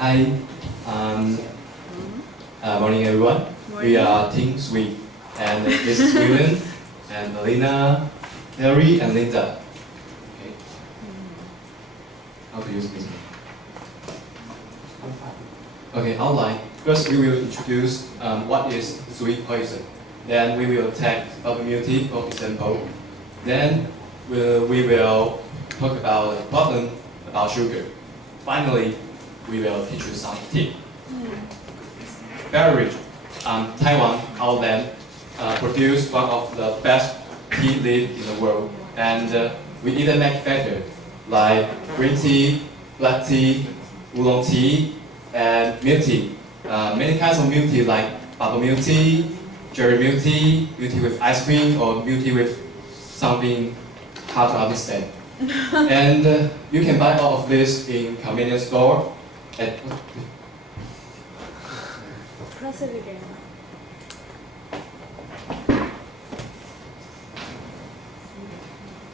Hi, um, morning everyone. We are 3Sweet, and this is William, and Alina, Harry, and Linda. Okay. How to use this? Okay, outline. First, we will introduce what is sweet poison. Then we will take bubble milk tea, for example. Then we will talk about the problem about sugar. Finally, we will teach you some tip. Beverage, Taiwan, Outland, produce one of the best tea leaf in the world, and we even make better, like green tea, black tea, oolong tea, and milk tea. Many kinds of milk tea like bubble milk tea, cherry milk tea with ice cream, or milk tea with something hard to understand. And you can buy all of this in convenience store. Press it again.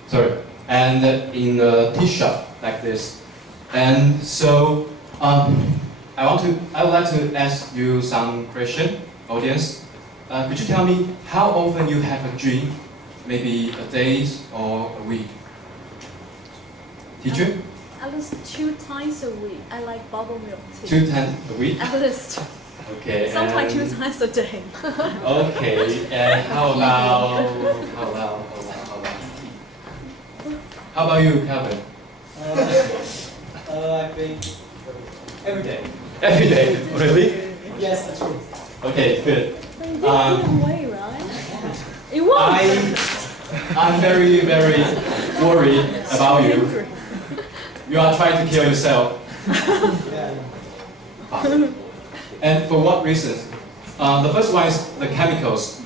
Sorry, and in a tea shop like this. And so I would like to ask you some question, audience. Could you tell me how often you have a drink? Maybe a day or a week? Teacher? At least 2 times a week. I like bubble milk tea. 2 times a week? At least. Okay. Sometimes 2 times a day. Okay. And how about you, Kevin? I think every day. Every day, really? Yes, that's true. Okay, good. But you didn't put away, right? It won't. I'm very, very worried about you. You are trying to kill yourself. Yeah. And for what reasons? The first one is the chemicals,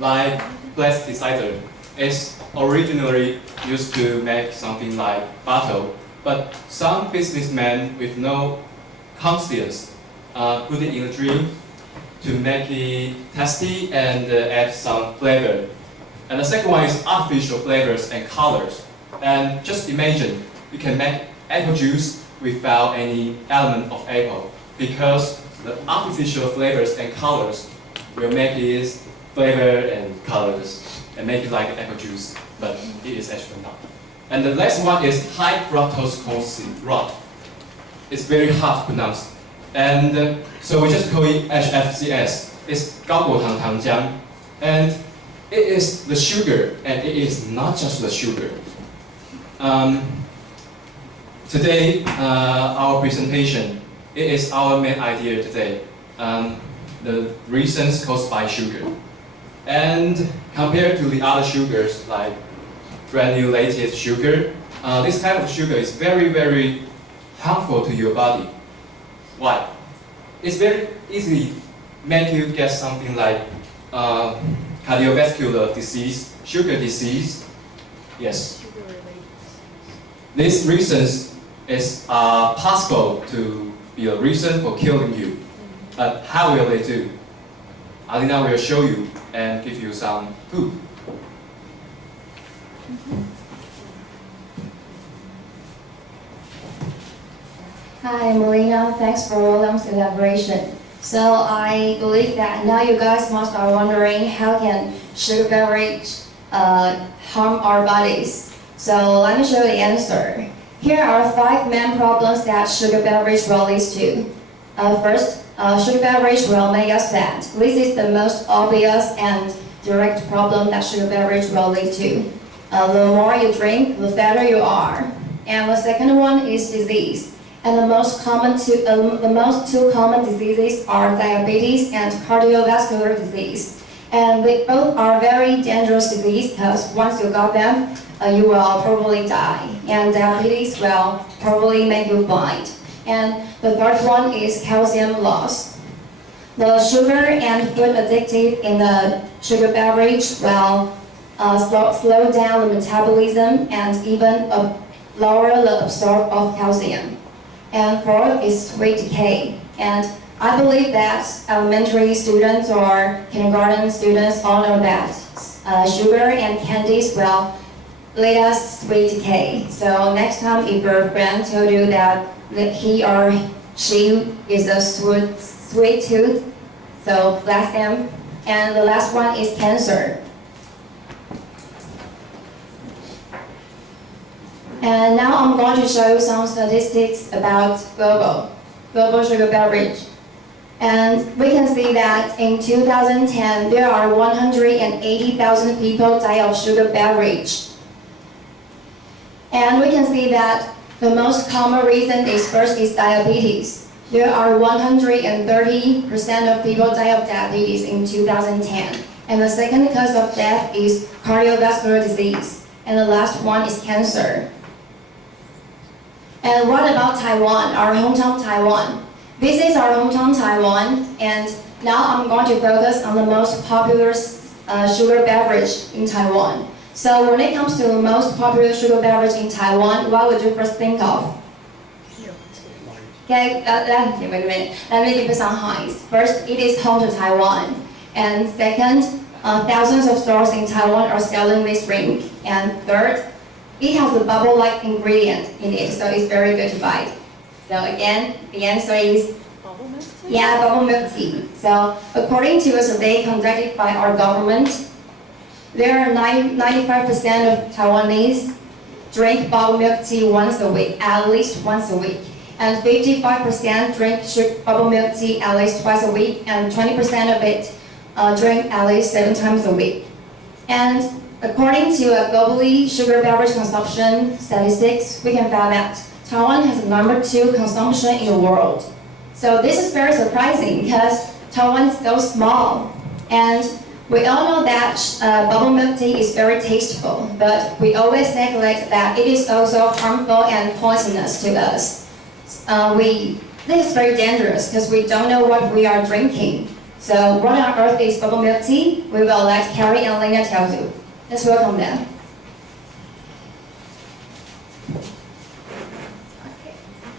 like plasticide. It's originally used to make something like bottle, but some businessmen with no conscience put it in a drink to make it tasty and add some flavor. And the second one is artificial flavors and colors. And just imagine, you can make apple juice without any element of apple, because the artificial flavors and colors will make it flavor and colors and make it like apple juice, but it is actually not. And the last one is high fructose corn syrup. It's very hard to pronounce. And so we just call it HFCS. It's 高果糖糖浆. And it is the sugar, and it is not just the sugar. Today, our presentation, it is our main idea today. The reasons caused by sugar. And compared to the other sugars, like granulated sugar, this type of sugar is very, very harmful to your body. Why? It's very easily make you get something like cardiovascular disease, sugar disease. Yes. These reasons is possible to be a reason for killing you. But how will they do? Alina will show you and give you some proof. Hi, I'm Melina. Thanks for William's elaboration. So I believe that now you guys must are wondering how can sugar beverage harm our bodies. So let me show you the answer. Here are 5 main problems that sugar beverage will lead to. First, sugar beverage will make us fat. This is the most obvious and direct problem that sugar beverage will lead to. The more you drink, the fatter you are. And the second one is disease. And the most two common diseases are diabetes and cardiovascular disease. And they both are very dangerous disease because once you got them, you will probably die. And diabetes will probably make you blind. And the third one is calcium loss. The sugar and food addictive in the sugar beverage will slow down the metabolism and even lower the absorption of calcium. And fourth is weight decay. And I believe that elementary students or kindergarten students all know that sugar and candies will lead us to weight decay. So next time if your friend told you that he or She is a sweet tooth, so bless them. And the last one is cancer. And now I'm going to show you some statistics about global sugar beverage. And we can see that in 2010, there are 180,000 people die of sugar beverage. And we can see that the most common reason is first is diabetes. There are 130% of people die of diabetes in 2010. And the second cause of death is cardiovascular disease. And the last one is cancer. And what about Taiwan, our hometown Taiwan? This is our hometown Taiwan, and now I'm going to focus on the most popular sugar beverage in Taiwan. So when it comes to the most popular sugar beverage in Taiwan, what would you first think of? Okay, wait a minute. Let me give you some hints. First, it is home to Taiwan. And second, thousands of stores in Taiwan are selling this drink. And third, it has a bubble-like ingredient in it, so it's very good to buy. So again, the answer is Bubble milk tea? yeah, bubble milk tea. So according to a survey conducted by our government, there are 95% of Taiwanese drink bubble milk tea once a week, at least once a week. And 55% drink bubble milk tea at least twice a week, and 20% of it drink at least 7 times a week. And according to a globally sugar beverage consumption statistics, we can find that Taiwan has the #2 consumption in the world. So this is very surprising because Taiwan is so small. And we all know that bubble milk tea is very tasteful, but we always neglect that it is also harmful and poisonous to us. This is very dangerous because we don't know what we are drinking. So what on earth is bubble milk tea? We will let Carrie and Lena tell you. Let's welcome them.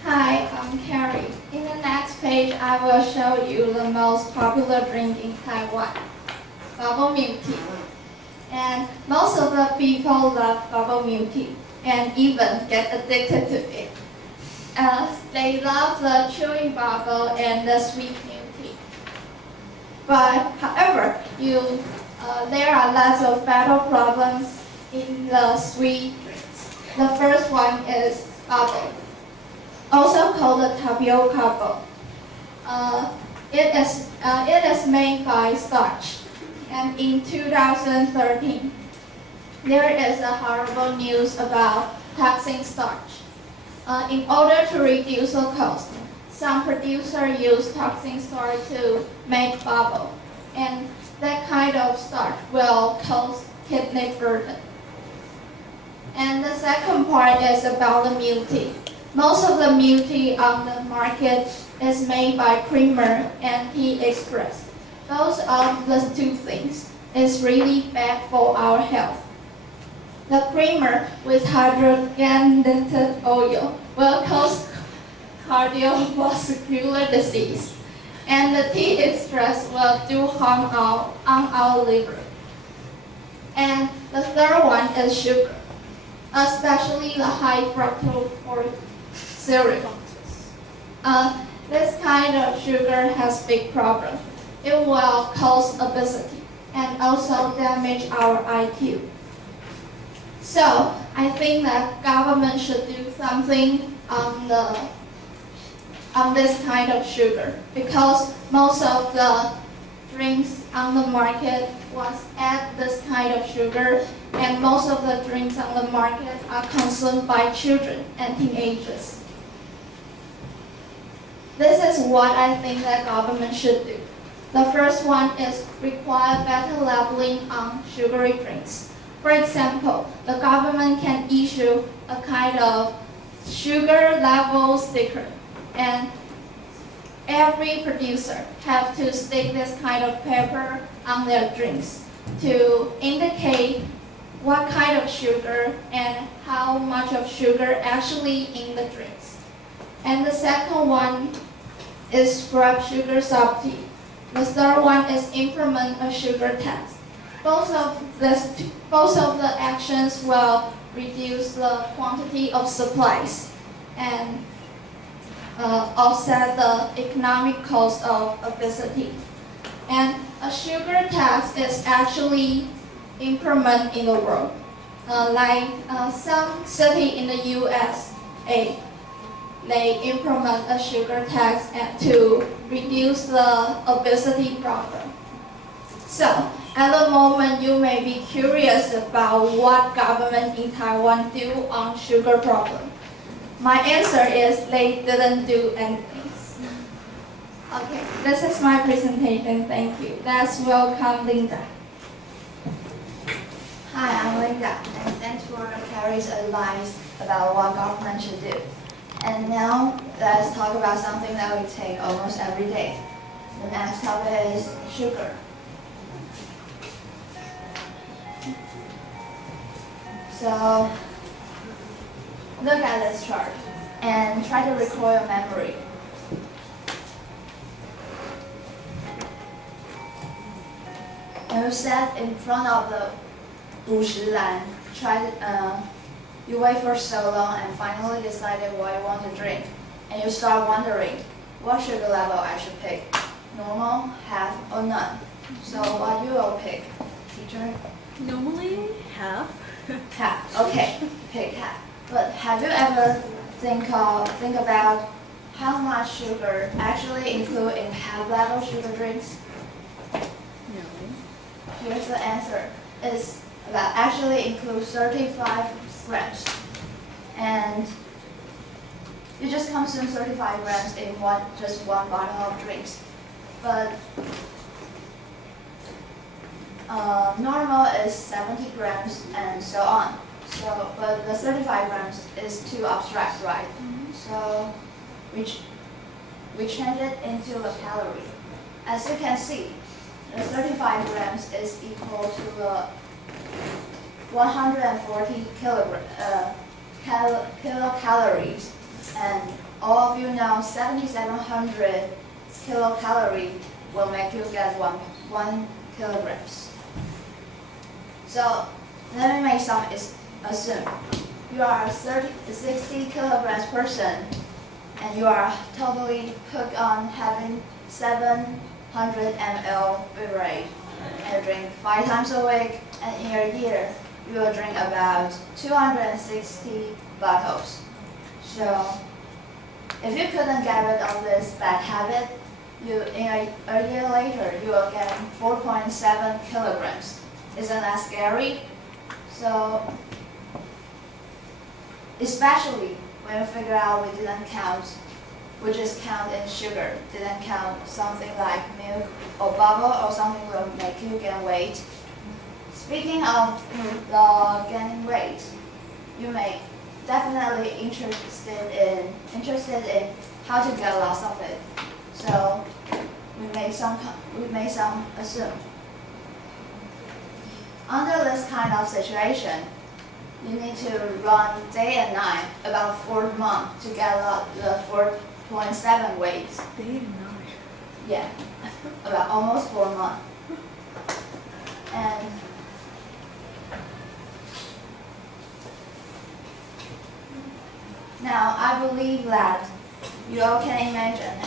Hi, I'm Carrie. In the next page, I will show you the most popular drink in Taiwan, bubble milk tea. And most of the people love bubble milk tea and even get addicted to it. They love the chewing bubble and the sweet milk tea. But however, there are lots of fatal problems in the sweet drinks. The first one is bubble, also called the tapioca bubble. It is made by starch, and in 2013, there is a horrible news about toxic starch. In order to reduce the cost, some producers use toxic starch to make bubble, and that kind of starch will cause kidney burden. And the second part is about the milk tea. Most of the milk tea on the market is made by creamer and tea express. Both of the two things is really bad for our health. The creamer with hydrogenated oil will cause cardiovascular disease, and the tea express will do harm on our liver. And the third one is sugar, especially the high fructose corn syrup. This kind of sugar has big problem. It will cause obesity and also damage our IQ. So I think that government should do something on this kind of sugar, because most of the drinks on the market was add this kind of sugar, and most of the drinks on the market are consumed by children and teenagers. This is what I think that government should do. The first one is require better labeling on sugary drinks. For example, the government can issue a kind of sugar level sticker, and every producer have to stick this kind of paper on their drinks to indicate what kind of sugar and how much of sugar actually in the drinks. And the second one is scrap sugar subsidy. The third one is implement a sugar tax. Both of the actions will reduce the quantity of supplies, and offset the economic cost of obesity. And a sugar tax is actually implemented in the world. Some city in the USA, they implement a sugar tax to reduce the obesity problem. So, at the moment, you may be curious about what government in Taiwan do on sugar problem. My answer is they didn't do anything. Okay, this is my presentation. Thank you. Let's welcome Linda. Hi, I'm Linda, and thanks for Carrie's advice about what government should do. And now, let's talk about something that we take almost every day. The next topic is sugar. So, look at this chart and try to recall your memory. And you sat in front of the 50栏, you wait for so long and finally decided what you want to drink. And you start wondering what sugar level I should pick, normal, half, or none. So what you will pick, teacher? Normally, half. Half. Okay, pick half. But have you ever think about how much sugar actually include in half level sugar drinks? No. Here's the answer. It's about actually includes 35 grams. And you just consume 35 grams in just one bottle of drinks. But normal is 70 grams and so on. So, but the 35 grams is too abstract, right? So we change it into a calorie. As you can see, the 35 grams is equal to the 140 kilocalories. And all of you know 7,700 kilocalories will make you get 1 kilograms. So let me make some assume. You are a 60 kilograms person and you are totally hooked on having 700 ml beverage and drink 5 times a week, and in a year you will drink about 260 bottles. So if you couldn't get rid of this bad habit, a year later you will get 4.7 kilograms. Isn't that scary? So especially when you figure out we just count in sugar, didn't count something like milk or bubble or something will make you gain weight. Speaking of the gaining weight, you may definitely interested in how to get lots of it. So we made some assume. Under this kind of situation, you need to run day and night about 4 months to get the 4.7 weight. Day and night. Yeah, about almost 4 months. And now I believe that you all can imagine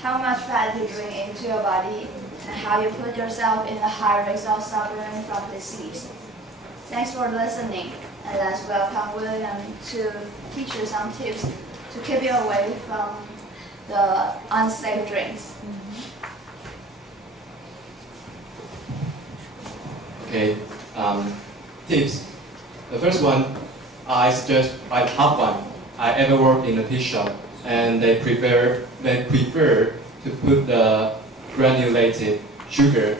how much fat you bring into your body and how you put yourself in the high risk of suffering from disease. Thanks for listening, and let's welcome William to teach you some tips to keep you away from the unsafe drinks. Okay, tips. The first one, I suggest I top one. I ever worked in a tea shop, and they prefer to put the granulated sugar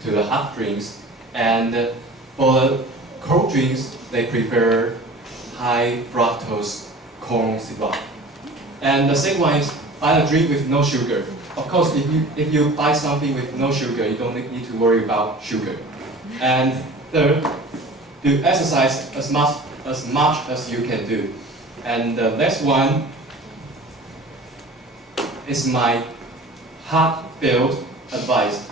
to the hot drinks, and for the cold drinks, they prefer high fructose corn syrup. And the second one is buy a drink with no sugar. Of course, if you buy something with no sugar, you don't need to worry about sugar. And third, do exercise as much as you can do. And the next one is my heartfelt advice.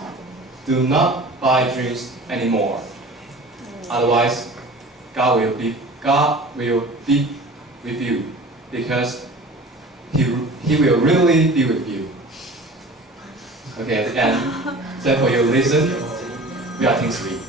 Do not buy drinks anymore. Otherwise, God will be with you. because he will really be with you. Okay, and therefore you listen, we are 3Sweet.